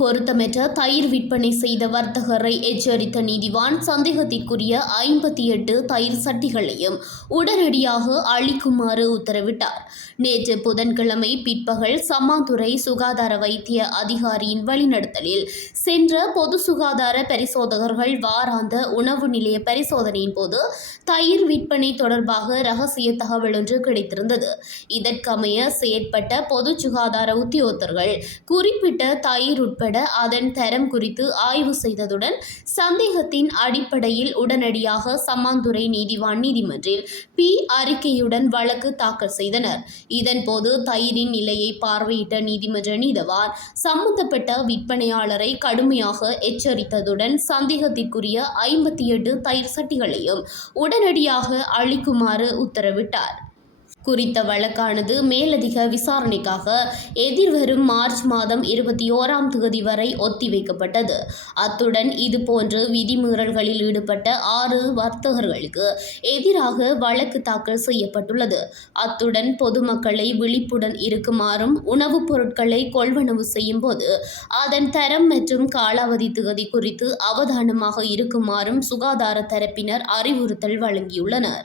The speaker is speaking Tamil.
பொருத்தமற்ற தயிர் விற்பனை செய்த வர்த்தகரை எச்சரித்த நீதிவான் சந்தேகத்திற்குரிய 58 தயிர் சட்டிகளையும் உடனடியாக அளிக்குமாறு உத்தரவிட்டார். நேற்று புதன்கிழமை பிற்பகல் சம்மாந்துறை சுகாதார வைத்திய அதிகாரியின் வழிநடத்தலில் சென்ற பொது சுகாதார பரிசோதகர்கள் வாராந்த உணவு நிலைய பரிசோதனையின் போது தயிர் விற்பனை தொடர்பாக ரகசிய தகவல் ஒன்று கிடைத்திருந்தது. இதற்கமைய செயற்பட்ட பொது சுகாதார உத்தியோகத்தர்கள் குறிப்பிட்ட தயிர் உட்பட அதன் தரம் குறித்து ஆய்வு செய்ததுடன் சந்தேகத்தின் அடிப்படையில் உடனடியாக சம்மாந்துறை நீதிவான் நீதிமன்றில் அறிக்கையுடன் வழக்கு தாக்கல் செய்தனர். இதன்போது தயிரின் நிலையை பார்வையிட்ட நீதிமன்ற நீதவான் சம்பந்தப்பட்ட விற்பனையாளரை கடுமையாக எச்சரித்ததுடன் சந்தேகத்திற்குரிய 58 தயிர் சட்டிகளையும் உடனடியாக அளிக்குமாறு உத்தரவிட்டார். குறித்த வழக்கானது மேலதிக விசாரணைக்காக எதிர்வரும் மார்ச் மாதம் 21 வரை ஒத்திவைக்கப்பட்டது. அத்துடன் இதுபோன்று விதிமீறல்களில் ஈடுபட்ட 6 வர்த்தகர்களுக்கு எதிராக வழக்கு தாக்கல் செய்யப்பட்டுள்ளது. அத்துடன் பொதுமக்களை விழிப்புடன் இருக்குமாறும் உணவுப் பொருட்களை கொள்வனவு செய்யும் போது அதன் தரம் மற்றும் காலாவதி திகதி குறித்து அவதானமாக இருக்குமாறும் சுகாதார தரப்பினர் அறிவுறுத்தல் வழங்கியுள்ளனர்.